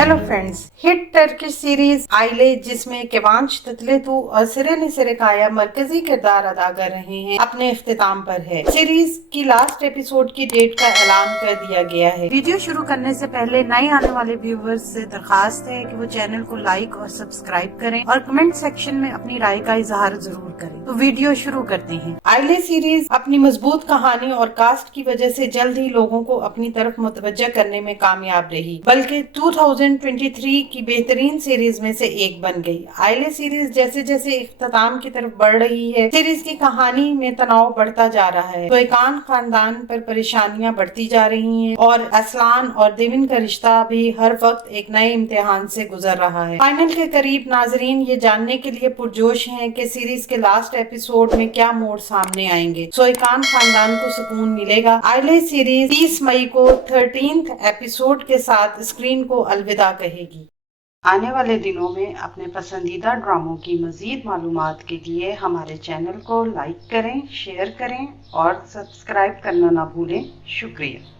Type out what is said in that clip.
Hello friends, hit Turkish series आइले जिसमें केवांश ततलेतू और सिरेन सिरेकाया मरकजी किरदार अदा कर रहे हैं अपने इख्तिताम पर है। सीरीज की लास्ट एपिसोड की डेट का ऐलान कर दिया गया है। वीडियो शुरू करने से पहले नए आने वाले व्यूवर्स से दरखास्त है कि वो चैनल को लाइक और सब्सक्राइब करें और कमेंट सेक्शन में अपनी राय का इजहार जरूर करें। तो वीडियो शुरू करते हैं। आइले सीरीज अपनी मजबूत कहानी और कास्ट की वजह से जल्द ही लोगों को अपनी तरफ मुतवज्जह करने में कामयाब रही, बल्कि 2023 की बेहतरीन सीरीज में से एक बन गई। आइले सीरीज जैसे जैसे इख्तिताम की तरफ बढ़ रही है, सीरीज की कहानी में तनाव बढ़ता जा रहा है। सोइकान खानदान पर परेशानियां बढ़ती जा रही हैं और असलान और देविन का रिश्ता भी हर वक्त एक नए इम्तिहान से गुजर रहा है। फाइनल के करीब नाजरीन ये जानने के लिए पुरजोश हैं कि सीरीज के लास्ट एपिसोड में क्या मोड़ सामने आएंगे। सोइकान खानदान को सुकून मिलेगा। आइले सीरीज 30 मई को 13th एपिसोड के साथ स्क्रीन को अलविदा कहेगी। आने वाले दिनों में अपने पसंदीदा ड्रामों की मजीद मालूमात के लिए हमारे चैनल को लाइक करें, शेयर करें और सब्सक्राइब करना ना भूलें। शुक्रिया।